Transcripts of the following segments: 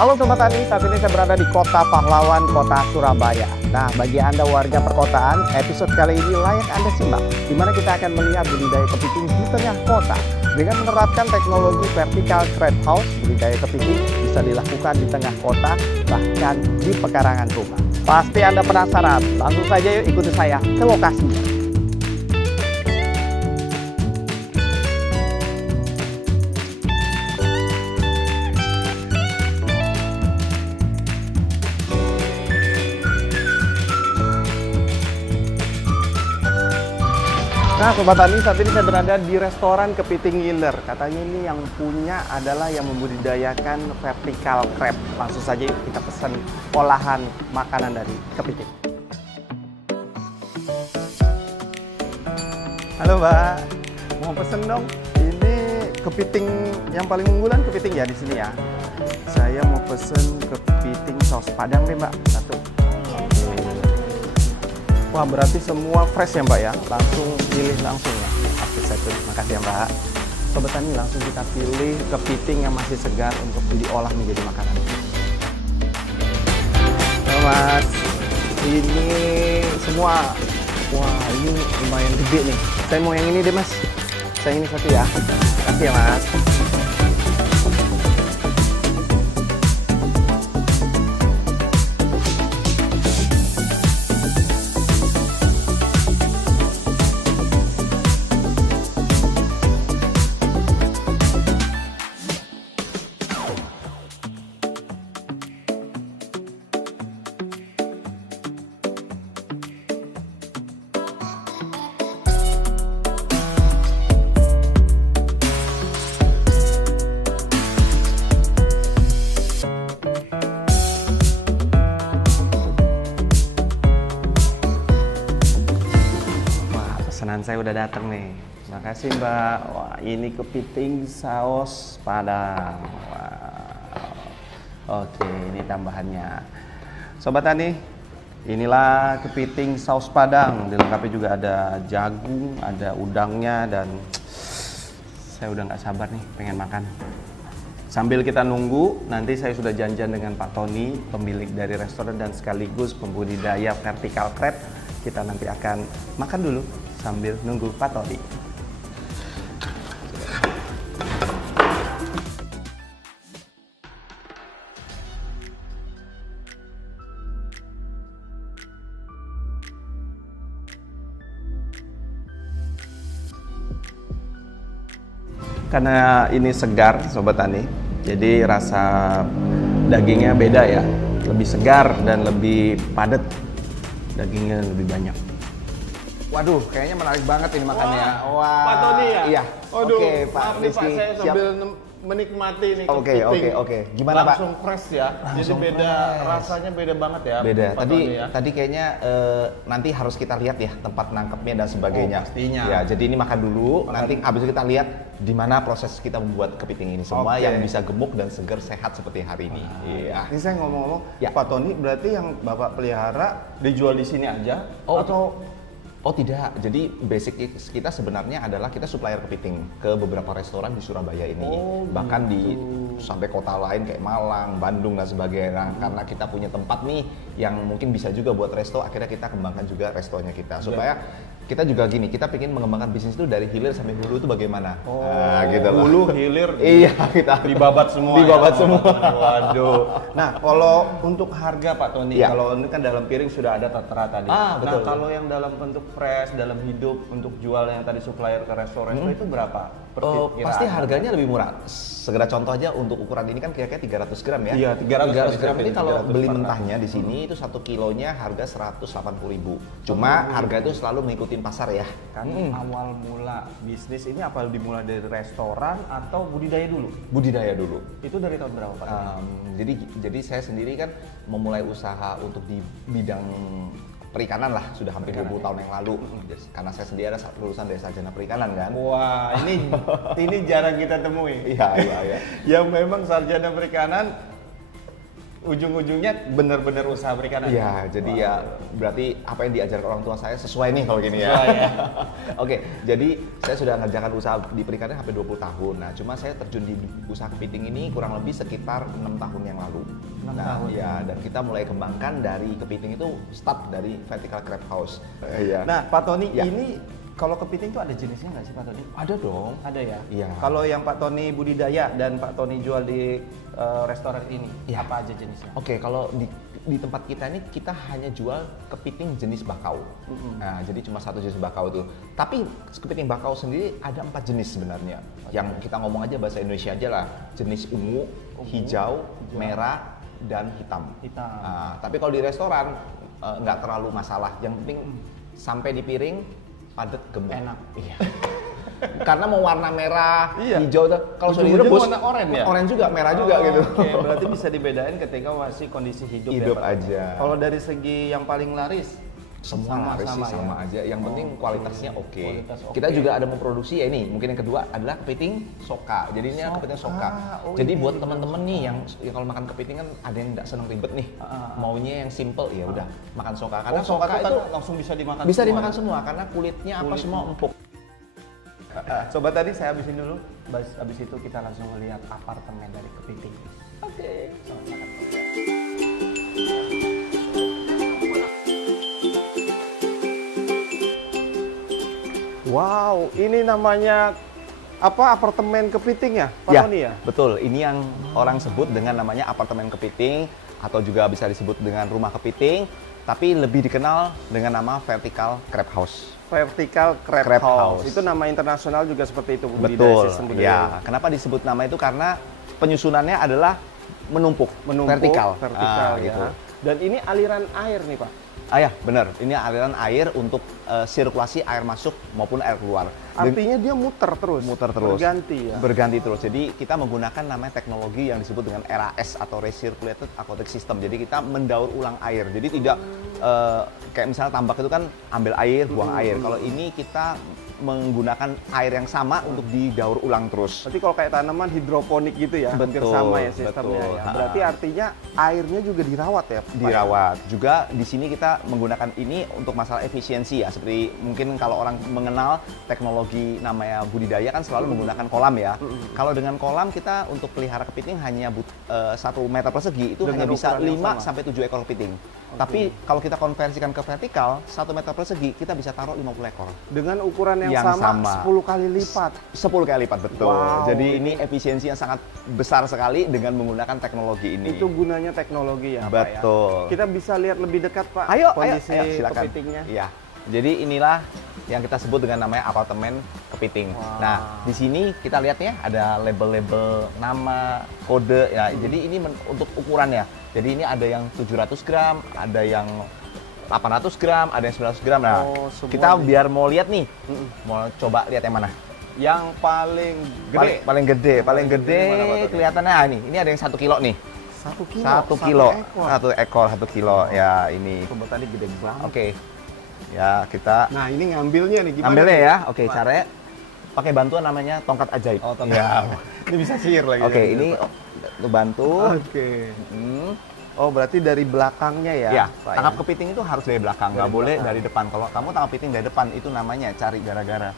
Halo Sobat Tani, saat ini saya berada di Kota Pahlawan, Kota Surabaya. Nah, bagi Anda warga perkotaan, episode kali ini layak Anda simak, di mana kita akan melihat budidaya kepiting di tengah kota. Dengan menerapkan teknologi vertical crab house, budidaya kepiting bisa dilakukan di tengah kota, bahkan di pekarangan rumah. Pasti Anda penasaran, langsung saja yuk ikuti saya ke lokasinya. Nah Sobat Tani, saat ini saya berada di restoran Kepiting Ngiler. Katanya ini yang punya adalah yang membudidayakan vertical crab. Langsung saja yuk kita pesan olahan makanan dari kepiting. Halo Mbak, mau pesen dong. Ini kepiting yang paling unggulan kepiting ya di sini ya. Saya mau pesen kepiting saus padang deh Mbak, satu. Wah, berarti semua fresh ya Mbak ya? Langsung pilih langsung ya? Oke, saya pilih. Makasih ya Mbak. Sobat Tani, langsung kita pilih kepiting yang masih segar untuk diolah menjadi makanan. Halo Mas, ini semua, wah ini lumayan gede nih. Saya mau yang ini deh Mas. Saya ini satu ya. Makasih ya Mas. Pesanan saya udah datang nih. Makasih Mbak. Wah, ini kepiting saus padang. Wow. Oke, ini tambahannya. Sobat Tani, inilah kepiting saus padang. Dilengkapi juga ada jagung, ada udangnya, dan saya udah nggak sabar nih pengen makan. Sambil kita nunggu, nanti saya sudah janjian dengan Pak Tony, pemilik dari restoran dan sekaligus pembudidaya vertical crab. Kita nanti akan makan dulu sambil nunggu Pak Tony. Karena ini segar Sobat Tani, jadi rasa dagingnya beda ya, lebih segar dan lebih padat, dagingnya lebih banyak. Waduh, kayaknya menarik banget ini makannya. Wah, Pak Tony ya? Iya. Aduh, Oke, Pak maaf nih Pak, Rizky, saya siap. sambil menikmati nih Oke. Gimana Pak? Langsung fresh ya. Langsung jadi beda, fresh. rasanya beda banget ya. Beda. Pak Tony ya. Tadi kayaknya nanti harus kita lihat ya tempat nangkepnya dan sebagainya. Oh, pastinya. Ya, jadi ini makan dulu. Makan. Nanti habis itu kita lihat di mana proses kita membuat kepiting ini semua Oke. yang bisa gemuk dan segar sehat seperti hari ini. Iya. Ini saya ngomong-ngomong, Ya. Pak Tony berarti yang Bapak pelihara dijual di sini aja? Oh, atau Oh tidak, jadi basic kita sebenarnya adalah kita supplier kepiting ke beberapa restoran di Surabaya ini. Oh, Bahkan di gitu. sampai kota lain kayak Malang, Bandung dan sebagainya. Nah, karena kita punya tempat nih yang mungkin bisa juga buat resto, akhirnya kita kembangkan juga restonya kita. Supaya kita juga gini, kita ingin mengembangkan bisnis itu dari hilir sampai hulu itu bagaimana? Oh, gitu loh. hulu, hilir, Iya, kita dibabat semua. Dibabat ya? semua. Waduh. Nah, kalau untuk harga Pak Tony, Ya. kalau ini kan dalam piring sudah ada tertera tadi. Betul. Nah, kalau yang dalam bentuk fresh, dalam hidup untuk jual yang tadi supplier ke restoran itu berapa? Pasti harganya lebih murah. Segera contoh aja untuk ukuran ini kan kira-kira 300 gram ya. Iya, 300 gram. Ini kalau 300 beli per mentahnya di sini itu 1 kilonya harga 180.000. Cuma harga itu selalu mengikuti pasar ya. Kan awal mula bisnis ini apa dimulai dari restoran atau budidaya dulu? Budidaya dulu. Itu dari tahun berapa Pak? Jadi saya sendiri kan memulai usaha untuk di bidang perikanan lah, sudah hampir 20 tahun yang lalu. Karena saya sendiri ada lulusan dari sarjana perikanan kan. Wah, ini jarang kita temui. Iya. Yang memang sarjana perikanan ujung-ujungnya bener-bener usaha perikanan. Iya, jadi ya berarti apa yang diajarkan orang tua saya sesuai nih kalau gini ya. Sesuai ya. Oke, jadi saya sudah ngerjakan usaha di perikanan hampir 20 tahun. Nah, cuma saya terjun di usaha kepiting ini kurang lebih sekitar 6 tahun yang lalu. 6 Nah, tahun. ya, dan kita mulai kembangkan dari kepiting itu start dari vertical crab house. Iya. Nah, Pak Tony, Ya. ini kalau kepiting tuh ada jenisnya nggak sih Pak Tony? Ada dong. Ada ya? Iya. Kalau yang Pak Tony budidaya dan Pak Tony jual di restoran ini, Iya. apa aja jenisnya? Oke, kalau di tempat kita ini kita hanya jual kepiting jenis bakau. Nah, jadi cuma satu jenis bakau itu. Tapi kepiting bakau sendiri ada 4 jenis sebenarnya. Yang kita ngomong aja bahasa Indonesia aja lah. Jenis ungu, hijau, merah, dan hitam. Hitam. Nah, tapi kalau di restoran nggak terlalu masalah. Yang penting sampai di piring padat gemuk. Enak. Iya. Karena mau warna merah, Iya. hijau tuh. Kalau sudah Ujung-ujung direbus warna oranye ya? Oranye juga, merah juga gitu. Oke, berarti bisa dibedain ketika masih kondisi hidup, Hidup ya Pak Tony? aja. Kalau dari segi yang paling laris, Semua laris sih ya? sama aja. Yang penting Oke. kualitasnya oke. Kualitas oke. Kita juga ada memproduksi ya ini. Mungkin yang kedua adalah kepiting soka. Jadi ini kepiting soka. Oh, Jadi ini buat teman-teman nih yang kalau makan kepiting kan ada yang nggak seneng ribet nih. Maunya yang simple ya udah makan soka. Karena soka soka itu itu langsung bisa dimakan. bisa semua, dimakan ya? semua karena kulitnya apa Kulit. semua empuk. Coba tadi saya habisin dulu, habis itu kita langsung melihat apartemen dari kepiting. Oke. Selamat makan. Wow, ini namanya apa, apartemen kepiting ya, Pak Ya, Tony ya? betul. Ini yang orang sebut dengan namanya apartemen kepiting atau juga bisa disebut dengan rumah kepiting, tapi lebih dikenal dengan nama vertical crab house. Vertical crab, Crab house. house. Itu nama internasional juga seperti itu, budidaya Betul. sistem budidaya. Ya, kenapa disebut nama itu karena penyusunannya adalah menumpuk, vertikal. vertikal ya. Gitu. Dan ini aliran air nih Pak. Ah ya, benar. Ini aliran air untuk sirkulasi air masuk maupun air keluar. Dan Artinya dia muter terus. muter terus. Berganti ya. Berganti terus. Jadi kita menggunakan namanya teknologi yang disebut dengan RAS atau Recirculated Aquatic System. Jadi kita mendaur ulang air. Jadi tidak kayak misalnya tambak itu kan ambil air, buang air. Kalau ini kita menggunakan air yang sama untuk didaur ulang terus. Berarti kalau kayak tanaman hidroponik gitu ya, hampir Betul, sama ya sistemnya betul. ya. Berarti artinya airnya juga dirawat ya, Pak? Dirawat. Juga di sini kita menggunakan ini untuk masalah efisiensi ya. Seperti mungkin kalau orang mengenal teknologi namanya budidaya kan selalu menggunakan kolam ya. Kalau dengan kolam kita untuk pelihara kepiting hanya 1 meter persegi itu Dengan hanya bisa ukuran yang 5 sama. sampai 7 ekor kepiting. Tapi kalau kita konversikan ke vertikal, 1 meter persegi kita bisa taruh 50 ekor. Dengan ukuran yang, Yang sama, sama. 10 kali lipat. 10 kali lipat, betul. Wow, Jadi ini efisiensi yang sangat besar sekali dengan menggunakan teknologi ini. Itu gunanya teknologi ya, Pak ya. Betul. Kita bisa lihat lebih dekat, Pak, Ayo, kondisi ayo, silakan. kepitingnya. Iya. Jadi inilah yang kita sebut dengan namanya apartemen kepiting. Wah. Nah, di sini kita lihat ya ada label-label nama, kode ya. Jadi ini untuk ukurannya. Jadi ini ada yang 700 gram, ada yang 800 gram, ada yang 900 gram. Nah, Oh, semua kita nih. biar mau lihat nih. Mau coba lihat yang mana? Yang paling gede. Paling gede, paling gede Gimana, Pak Tony? kelihatannya ini ada yang 1 kilo nih. 1 kilo. 1 kilo, ekor. 1 ekor, 1 kilo. Ya, ini. Coba tadi gede banget. Oke. Ya, kita Nah, ini ngambilnya nih gimana? ambilnya nih? ya. Oke, caranya pakai bantuan namanya tongkat ajaib. Oh, tongkat. Ya. Ini bisa sihir lagi. Oke, ya, ini Pak. untuk bantu. Oke. Hmm. Oh, berarti dari belakangnya ya? Ya, Pak, tangkap kepiting itu harus dari belakang, nggak Dari boleh belakang. dari depan. Kalau kamu tangkap kepiting dari depan, itu namanya cari gara-gara.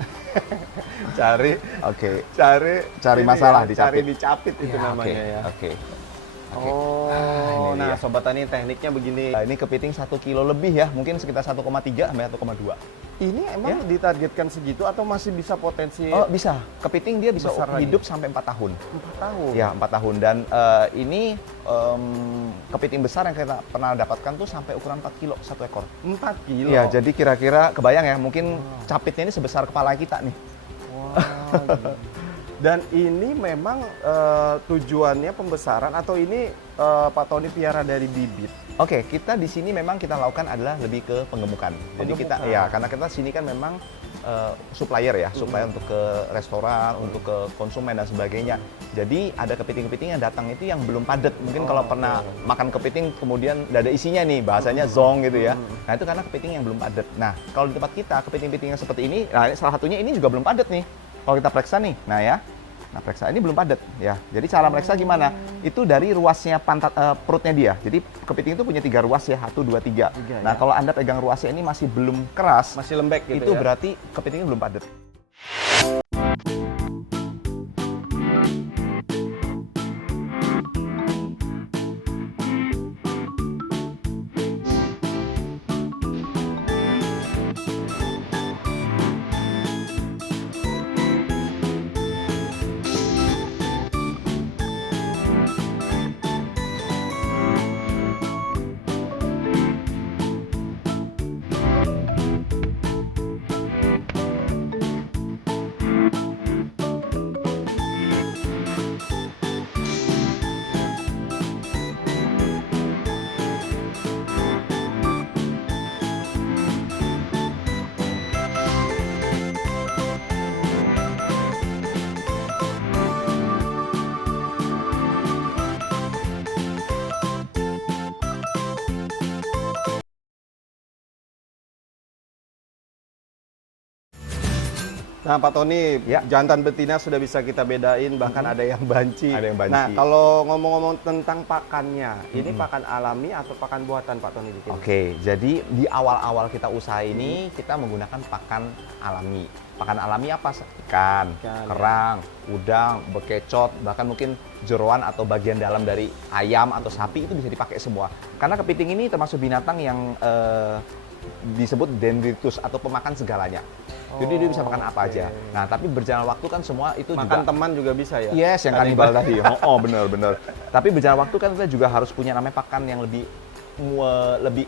Cari Oke. cari Cari masalah, cari dicapit. dicapit itu Ya, namanya oke, ya. Oke. Oh, ini nah dia. sobat tani tekniknya begini. Nah, ini kepiting 1 kilo lebih ya, mungkin sekitar 1,3 sampai 1,2. Ini emang ditargetkan segitu atau masih bisa potensi Oh, bisa. Kepiting dia bisa Besar lagi. hidup sampai 4 tahun. 4 tahun? Ya, 4 tahun. Dan ini kepiting besar yang kita pernah dapatkan tuh sampai ukuran 4 kilo 1 ekor. 4 kilo? Iya, jadi kira-kira kebayang ya, mungkin capitnya ini sebesar kepala kita nih. Wah, gila. Dan ini memang tujuannya pembesaran atau ini Pak Tony piara dari bibit? Oke, kita di sini memang kita lakukan adalah lebih ke penggemukan. Jadi kita, Penggemukan. ya karena kita sini kan memang supplier ya, supplier untuk ke restoran, untuk ke konsumen dan sebagainya. Jadi ada kepiting-kepiting yang datang itu yang belum padat. Mungkin kalau pernah makan kepiting kemudian nggak ada isinya nih, bahasanya zong gitu ya. Nah itu karena kepiting yang belum padat. Nah kalau di tempat kita kepiting-kepiting yang seperti ini, nah salah satunya ini juga belum padat nih. Kalau kita periksa nih, nah ya, Nah, periksa ini belum padat ya. Jadi cara meriksa gimana? Itu dari ruasnya perutnya dia. Jadi kepiting itu punya 3 ruas ya, 1, 2, 3. Nah, ya. kalau Anda pegang ruasnya ini masih belum keras, Masih lembek gitu itu ya? berarti kepitingnya belum padat. Nah, Pak Tony, Ya. jantan betina sudah bisa kita bedain, bahkan ada yang banci. Ada yang banci. Nah, kalau ngomong-ngomong tentang pakannya, ini pakan alami atau pakan buatan Pak Tony bikin? Oke, jadi di awal-awal kita usaha ini kita menggunakan pakan alami. Pakan alami apa? Ikan, Ikan, kerang, udang, bekecot, bahkan mungkin jeroan atau bagian dalam dari ayam atau sapi itu bisa dipakai semua. Karena kepiting ini termasuk binatang yang disebut dendritus atau pemakan segalanya. Jadi dia bisa makan apa aja. Nah, tapi berjalan waktu kan semua itu Makan juga teman juga bisa ya? yes, yang kanibal tadi. Oh, benar-benar. Tapi berjalan waktu kan kita juga harus punya namanya pakan yang lebih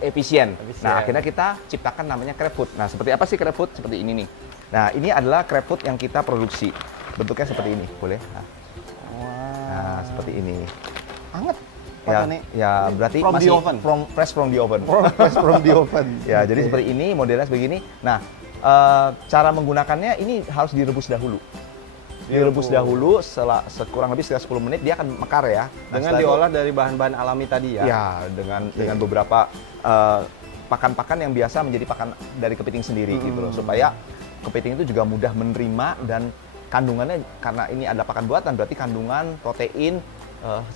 efisien. Nah, akhirnya kita ciptakan namanya crab food. Nah, seperti apa sih crab food? Seperti ini nih. Nah, ini adalah crab food yang kita produksi. Bentuknya seperti ini, boleh? Nah, seperti ini. Anget. Pak Ya, Tony. ya berarti From the masih oven. fresh from the oven. Fresh from the oven. Ya, jadi seperti ini, modelnya begini. Nah, cara menggunakannya ini harus direbus dahulu. Direbus dahulu, kurang lebih sekitar 10 menit dia akan mekar ya. Nah, Dengan setelah itu- diolah dari bahan-bahan alami tadi ya? Ya, dengan beberapa pakan-pakan yang biasa menjadi pakan dari kepiting sendiri gitu loh, supaya kepiting itu juga mudah menerima dan kandungannya, karena ini adalah pakan buatan, berarti kandungan protein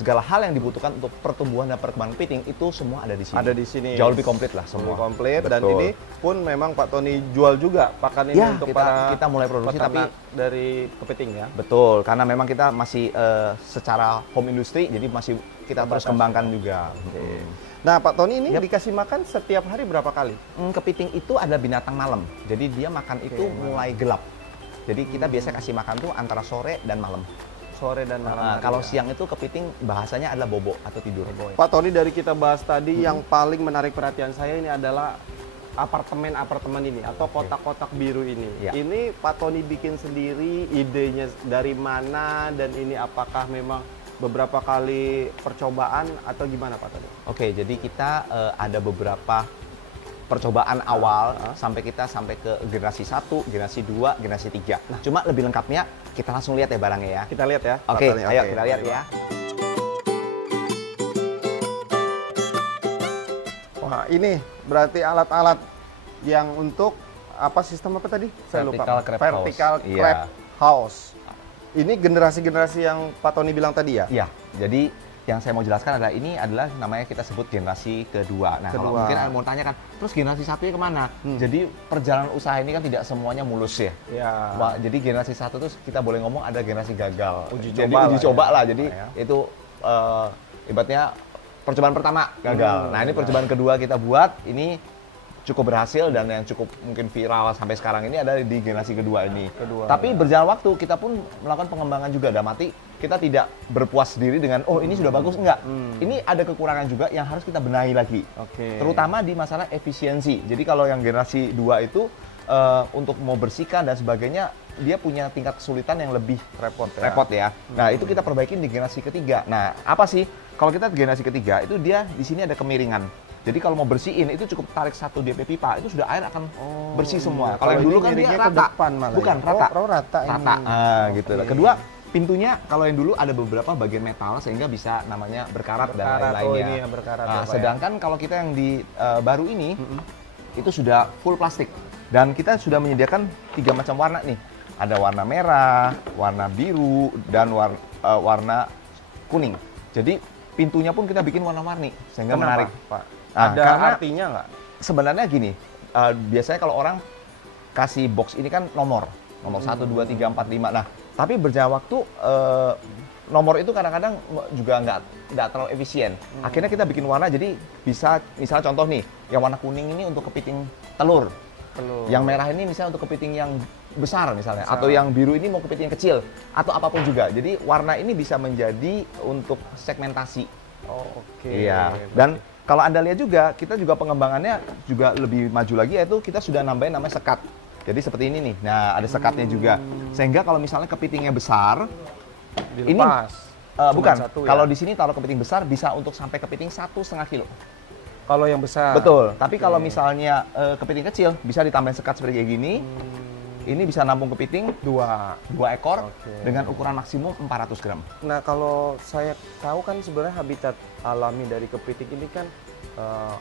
segala hal yang dibutuhkan untuk pertumbuhan dan perkembangan kepiting itu semua ada di sini. Ada di sini. Jauh lebih komplit lah semua. Lebih komplit, dan Betul. ini pun memang Pak Tony jual juga pakan ini Ya, untuk kita mulai produksi, peternak tapi dari kepiting ya? betul, karena memang kita masih secara home industry, jadi masih kita terus Terbatas. kembangkan juga. Nah, Pak Tony ini Yap. dikasih makan setiap hari berapa kali? Kepiting itu adalah binatang malam, jadi dia makan itu mulai gelap. Jadi kita biasa kasih makan tuh antara sore dan malam. Sore dan malam hari Kalau ya? siang itu kepiting bahasanya adalah bobo atau tidur. Pak Tony, dari kita bahas tadi yang paling menarik perhatian saya ini adalah apartemen ini atau kotak-kotak biru ini. Ya. Ini Pak Tony bikin sendiri, idenya dari mana, dan ini apakah memang beberapa kali percobaan atau gimana Pak Tony? Oke, jadi kita ada beberapa percobaan awal sampai ke generasi 1, generasi 2, generasi 3. Nah, cuma lebih lengkapnya kita langsung lihat ya barangnya ya. Kita lihat ya. Pak Oke, Tony. ayo Oke, kita lihat mari, ya. Pak. Wah, ini berarti alat-alat yang untuk apa, sistem apa tadi? Saya lupa. Vertical crab Vertical house. crab Iya. house. Ini generasi-generasi yang Pak Tony bilang tadi ya? Iya, jadi yang saya mau jelaskan adalah ini adalah namanya kita sebut generasi kedua. Nah, kalau Kedua. mungkin Anda mau tanyakan, terus generasi satunya kemana? Jadi perjalanan usaha ini kan tidak semuanya mulus ya. Ya. Wah, jadi generasi 1 tuh kita boleh ngomong ada generasi gagal. Uji Jadi coba uji lah coba ya. lah. Jadi Ya. itu ibaratnya percobaan pertama gagal. Nah, ini percobaan kedua kita buat, ini cukup berhasil dan yang cukup mungkin viral sampai sekarang ini ada di generasi kedua ini. Tapi berjalan waktu kita pun melakukan pengembangan juga, dalam arti kita tidak berpuas diri dengan oh ini sudah bagus, enggak. Ini ada kekurangan juga yang harus kita benahi lagi. Oke. Terutama di masalah efisiensi. Jadi kalau yang generasi 2 itu untuk mau bersihkan dan sebagainya dia punya tingkat kesulitan yang lebih repot ya. Nah, itu kita perbaikin di generasi ketiga. Nah, apa sih? Kalau kita generasi ketiga itu dia di sini ada kemiringan. Jadi kalau mau bersihin itu cukup tarik 1 DP pipa, itu sudah air akan bersih semua. Kalau yang Kalau dulu ini kan dia miringnya ke rata. depan malah Bukan, ya? rata. Oh, rata ini. Rata. Gitu. Kedua, pintunya kalau yang dulu ada beberapa bagian metal sehingga bisa namanya berkarat dan Berkarat, lain-lainnya. oh ini ya berkarat ya, Nah, Pak ya. sedangkan kalau kita yang di baru ini itu sudah full plastik dan kita sudah menyediakan 3 macam warna nih. ada warna merah, warna biru, dan warna kuning. Jadi pintunya pun kita bikin warna-warni sehingga Kenapa, menarik. Pak? Nah, Ada karena artinya nggak? sebenarnya gini, biasanya kalau orang kasih box ini kan nomor 1, 2, 3, 4, 5. Nah, tapi berjalan waktu nomor itu kadang-kadang juga nggak terlalu efisien. Akhirnya kita bikin warna, jadi bisa misalnya contoh nih, yang warna kuning ini untuk kepiting telur. Yang merah ini misalnya untuk kepiting yang besar misalnya, atau yang biru ini mau kepiting yang kecil, atau apapun juga. Jadi warna ini bisa menjadi untuk segmentasi. Oh, oke. Iya. Dan kalau Anda lihat juga, kita juga pengembangannya juga lebih maju lagi, yaitu kita sudah nambahin namanya sekat. Jadi seperti ini nih. Nah, ada sekatnya juga. Sehingga kalau misalnya kepitingnya besar, Dilepas. bukan. Satu, ya? Kalau di sini taruh kepiting besar bisa untuk sampai kepiting 1,5 kilo. Kalau yang besar. Betul. Tapi kalau misalnya kepiting kecil bisa ditambahin sekat seperti kayak gini. Ini bisa nampung kepiting 2 ekor dengan ukuran maksimum 400 gram. Nah, kalau saya tahu kan sebenarnya habitat alami dari kepiting ini kan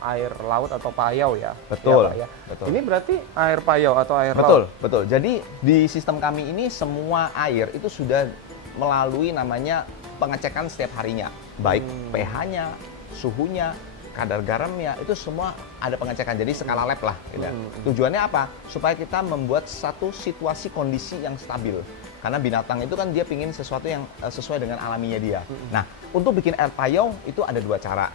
air laut atau payau ya. Betul, Ya, Pak, ya. betul. Ini berarti air payau atau air Betul, laut? betul. Jadi di sistem kami ini semua air itu sudah melalui namanya pengecekan setiap harinya. Baik pH-nya, suhunya, kadar garamnya, itu semua ada pengecekan. Jadi skala lab lah. Gitu. Tujuannya apa? Supaya kita membuat satu situasi kondisi yang stabil. Karena binatang itu kan dia pingin sesuatu yang sesuai dengan alaminya dia. Nah, untuk bikin air payau itu ada 2 cara.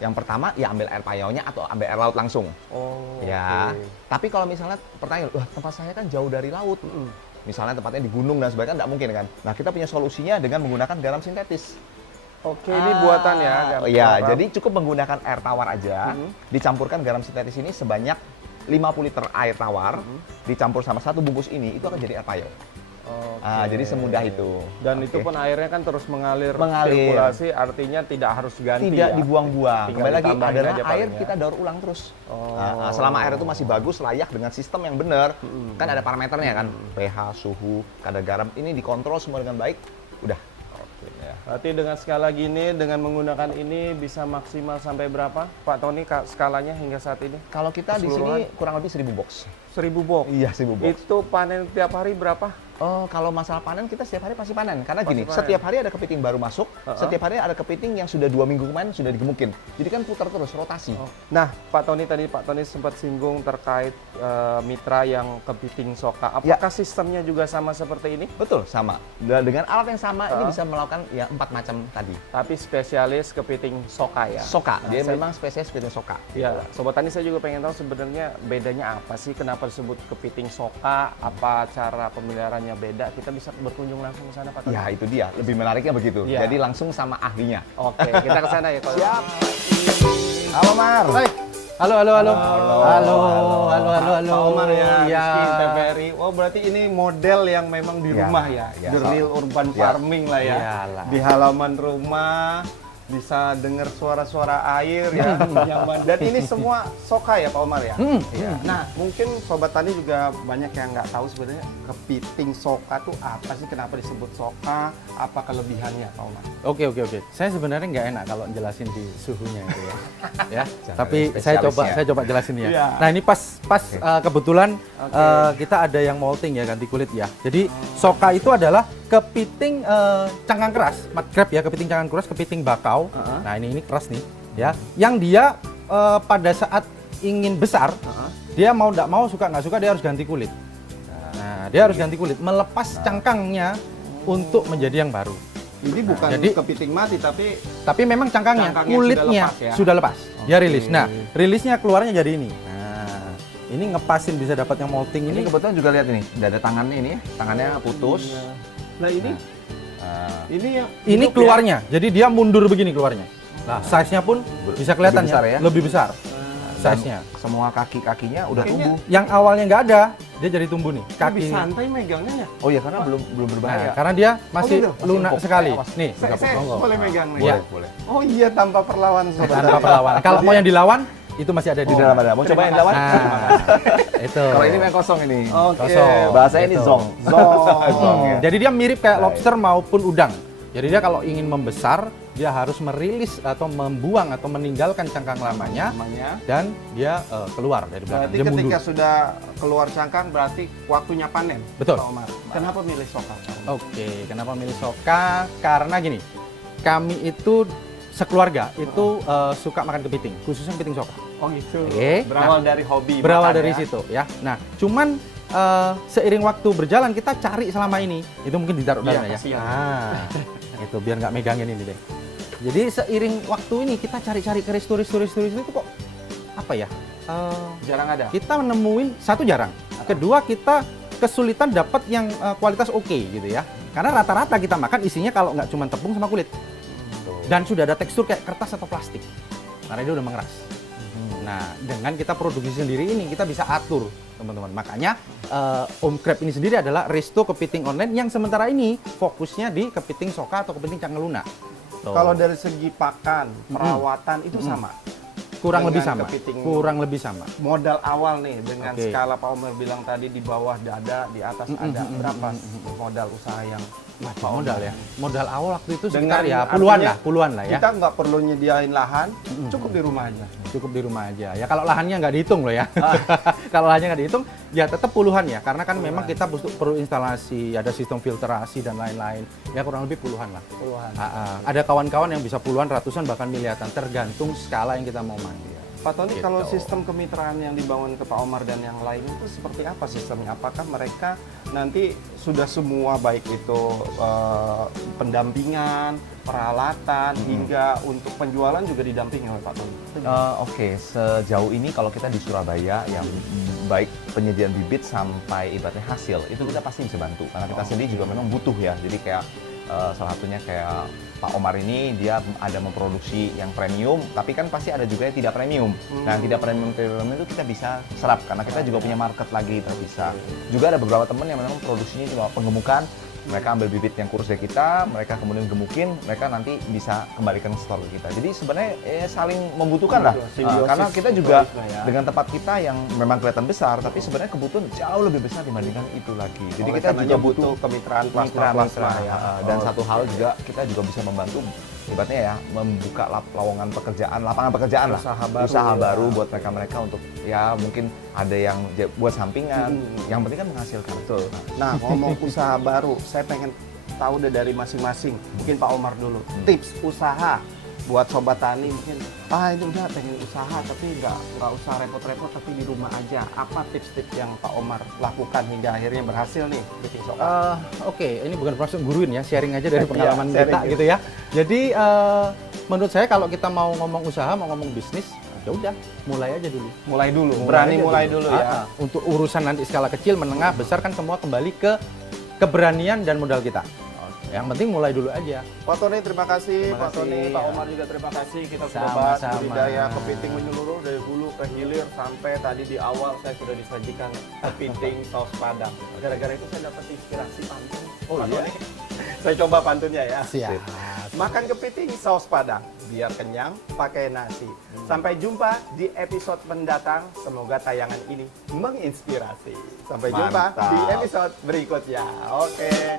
Yang pertama, ya ambil air payaunya atau ambil air laut langsung. Oh, Ya, oke. tapi kalau misalnya pertanyaan, wah tempat saya kan jauh dari laut. Misalnya tempatnya di gunung dan sebagainya, nggak mungkin kan. Nah, kita punya solusinya dengan menggunakan garam sintetis. Oke, ini buatan ya. garam. Iya, jadi cukup menggunakan air tawar aja, dicampurkan garam sintetis ini sebanyak 50 liter air tawar, dicampur sama 1 bungkus ini, itu akan jadi air payau. Oke. Jadi semudah itu. Dan itu Oke. pun airnya kan terus mengalir, Mengalir. sirkulasi, artinya tidak harus ganti Tidak ya. dibuang-buang. Tinggal Kembali lagi ditambahin adalah aja air paling ya. kita daur ulang terus. Oh. Selama air itu masih bagus, layak dengan sistem yang benar, kan ada parameternya kan, pH, suhu, kadar garam, ini dikontrol semua dengan baik, udah. Ya. Berarti dengan skala gini, dengan menggunakan ini bisa maksimal sampai berapa, Pak Tony, skalanya hingga saat ini? Kalau kita di sini Keseluruhan? kurang lebih 1000 box. 1000 box. Iya, 1000 box. Itu panen tiap hari berapa? Oh, kalau masalah panen kita setiap hari pasti panen. Karena gini, Pasti panen. setiap hari ada kepiting baru masuk, setiap hari ada kepiting yang sudah 2 minggu kemarin sudah digemukin. Jadi kan putar terus, rotasi. Nah, Pak Tony tadi sempat singgung terkait mitra yang kepiting soka. Apakah sistemnya juga sama seperti ini? Betul, sama. Dengan alat yang sama ini bisa melakukan ya 4 macam tadi. Tapi spesialis kepiting soka ya? Soka, dia saya- memang spesies kepiting soka. Ya, Sobat Tani, saya juga pengen tahu sebenarnya bedanya apa sih? Kenapa disebut kepiting soka? Apa cara pemeliharaannya beda? Kita bisa berkunjung langsung ke sana, Pak Tony? Ya, itu dia. Lebih menariknya begitu. Iya. Jadi langsung sama ahlinya. Oke, kita ke sana ya. Siap. Halo, Mar. Hai. Halo. Pak Omar ya, Ya. Rizky TVRI. Oh, berarti ini model yang memang di Ya, rumah ya? ya. The real urban Ya. farming lah ya. Iyalah. Di halaman rumah, bisa dengar suara-suara air ya, nyaman. Dan ini semua soka ya Pak Omar ya? Iya. Nah, mungkin Sobat Tani juga banyak yang nggak tahu sebenarnya kepiting soka tuh apa sih, kenapa disebut soka, apa kelebihannya Pak Omar? Oke. Saya sebenarnya nggak enak kalau jelasin di suhunya itu ya. Ya. Jangan Tapi ada saya spesialisnya. coba jelasin ya. Iya. Nah, ini pas kebetulan kita ada yang molting ya, ganti kulit ya. Jadi soka itu adalah kepiting cangkang keras, mud crab ya, kepiting cangkang keras, kepiting bakau. Nah, ini keras nih ya. Yang dia pada saat ingin besar, dia mau nggak mau, suka nggak suka, dia harus ganti kulit. Nah, dia harus ganti kulit, melepas cangkangnya untuk menjadi yang baru. Ini bukan Jadi- kepiting mati, tapi Tapi memang cangkangnya, Cangkangnya kulitnya sudah lepas ya? sudah lepas. Dia rilis. Nah, rilisnya keluarnya jadi ini. Nah, ini ngepasin bisa dapat yang molting Ini ini. kebetulan juga lihat ini, udah ada tangannya ini, tangannya putus. nah ini ini yang Ini hidup ya? keluarnya. Jadi dia mundur begini keluarnya. Nah, size-nya pun bisa kelihatan besar ya, ya? lebih besar. Dan Size-nya. semua kaki-kakinya udah Kayaknya- tumbuh. Yang awalnya nggak ada, dia jadi tumbuh nih. lebih Kaki. santai megangnya ya. Oh iya, karena belum Nah, berbahaya. karena dia masih gitu? lunak empuk. sekali. Awas. Nih, Saya boleh megang nih. Iya. Boleh. Oh iya, tanpa perlawanan Sobat tanpa Tani. perlawanan. Kalau mau yang dilawan, itu masih ada Di dalam ada. Mau Terima cobain lawan? Nah, itu. Kalau ini yang kosong ini. Oke. Kosong. Bahasanya ini Gitu. zong. Zong ya. Jadi dia mirip kayak lobster maupun udang. Jadi dia kalau ingin membesar, dia harus merilis atau membuang atau meninggalkan cangkang lamanya dan dia keluar dari belakang. Berarti Dia ketika mundur. sudah keluar cangkang berarti waktunya panen. Betul. Pak Omar. Kenapa milih soka? Oke, kenapa milih soka? Karena gini, kami itu sekeluarga itu suka makan kepiting, khususnya kepiting soka. Oh gitu. Oke, Berawal dari hobi. Berawal makan dari ya? situ ya. Nah, cuman seiring waktu berjalan kita cari selama ini, itu mungkin ditaruh Iya, dalam ya. kasihan. Nah, itu biar nggak megangin ini deh. Jadi seiring waktu ini kita cari-cari keris turis itu kok apa ya? Jarang ada. Kita menemuin satu jarang, kedua kita kesulitan dapat yang kualitas oke gitu ya. Karena rata-rata kita makan isinya kalau nggak cuma tepung sama kulit. Dan sudah ada tekstur kayak kertas atau plastik. Karena dia udah mengeras. Nah, dengan kita produksi sendiri ini kita bisa atur, teman-teman. Makanya Om Crab ini sendiri adalah resto kepiting online yang sementara ini fokusnya di kepiting soka atau kepiting cangeluna. Tuh. Kalau dari segi pakan, perawatan itu sama. kurang dengan lebih sama. kepiting. Kurang lebih sama. Modal awal nih dengan Oke. skala Pak Omar bilang tadi di bawah ada, di atas ada. Berapa modal usaha yang Pak Omar? Modal ya. Modal awal waktu itu Dengan sekitar ya artinya puluhan lah ya. Kita nggak perlu nyediain lahan, cukup di rumah aja. Cukup di rumah aja. Ya kalau lahannya nggak dihitung loh ya. Kalau lahannya nggak dihitung, ya tetap puluhan ya. Karena kan memang kita perlu instalasi, ada sistem filterasi dan lain-lain. Ya kurang lebih puluhan lah. Puluhan. Ada kawan-kawan yang bisa puluhan, ratusan, bahkan miliaran. Tergantung skala yang kita mau manggil. Pak Tony, Gitu. kalau sistem kemitraan yang dibangun ke Pak Omar dan yang lain itu seperti apa sistemnya? Apakah mereka nanti sudah semua baik itu pendampingan, peralatan, hingga untuk penjualan juga didampingi oleh Pak Tony? Oke, sejauh ini kalau kita di Surabaya yang baik penyediaan bibit sampai ibaratnya hasil itu kita pasti bisa bantu karena kita sendiri juga memang butuh ya. Jadi kayak salah satunya kayak Pak Omar ini dia ada memproduksi yang premium, tapi kan pasti ada juga yang tidak premium. Nah, yang tidak premium itu kita bisa serap karena kita juga punya market lagi, kita bisa. Juga ada beberapa teman yang memang produksinya juga penggemukan. Mereka ambil bibit yang kurus dari kita, mereka kemudian gemukin, mereka nanti bisa kembalikan ke store ke kita. Jadi sebenarnya saling membutuhkan lah. Simbiosis Karena kita juga mutualisme ya. dengan tempat kita yang memang kelihatan besar, tapi sebenarnya kebutuhan jauh lebih besar dibandingkan itu lagi. Jadi Oleh kita karenanya juga butuh kemitraan mitra plasma ya. Dan satu hal juga kita juga bisa membantu ibaratnya ya membuka lapangan pekerjaan lah, Usaha baru ya. buat mereka untuk ya mungkin ada yang buat sampingan, yang penting kan menghasilkan. Betul. Nah, ngomong usaha baru, saya pengen tahu deh dari masing-masing. Mungkin Pak Omar dulu. Tips usaha buat sobat tani mungkin, ini udah pengen usaha tapi nggak usah repot-repot tapi di rumah aja. Apa tips-tips yang Pak Omar lakukan hingga akhirnya berhasil nih bikin soka? Oke, ini bukan bermaksud guruin ya, sharing aja dari pengalaman Iya, sharing kita gitu ya. Jadi menurut saya kalau kita mau ngomong usaha, mau ngomong bisnis, ya udah mulai aja dulu. Mulai dulu, berani aja mulai dulu ya. Untuk urusan nanti skala kecil, menengah, besar kan semua kembali ke keberanian dan modal kita. Yang penting mulai dulu aja. Pak Tony terima kasih, Terima Pak Tony, kasih. Pak Omar juga terima kasih. Kita sudah bahas Sama-sama. budidaya kepiting menyeluruh dari hulu ke hilir sampai tadi di awal saya sudah disajikan kepiting saus padang. Gara-gara itu saya dapat inspirasi pantun. Pak Tony. Saya coba pantunnya ya. Siap. Makan kepiting saus padang, biar kenyang pakai nasi. Sampai jumpa di episode mendatang. Semoga tayangan ini menginspirasi. Sampai jumpa Mantap. di episode berikutnya. Oke.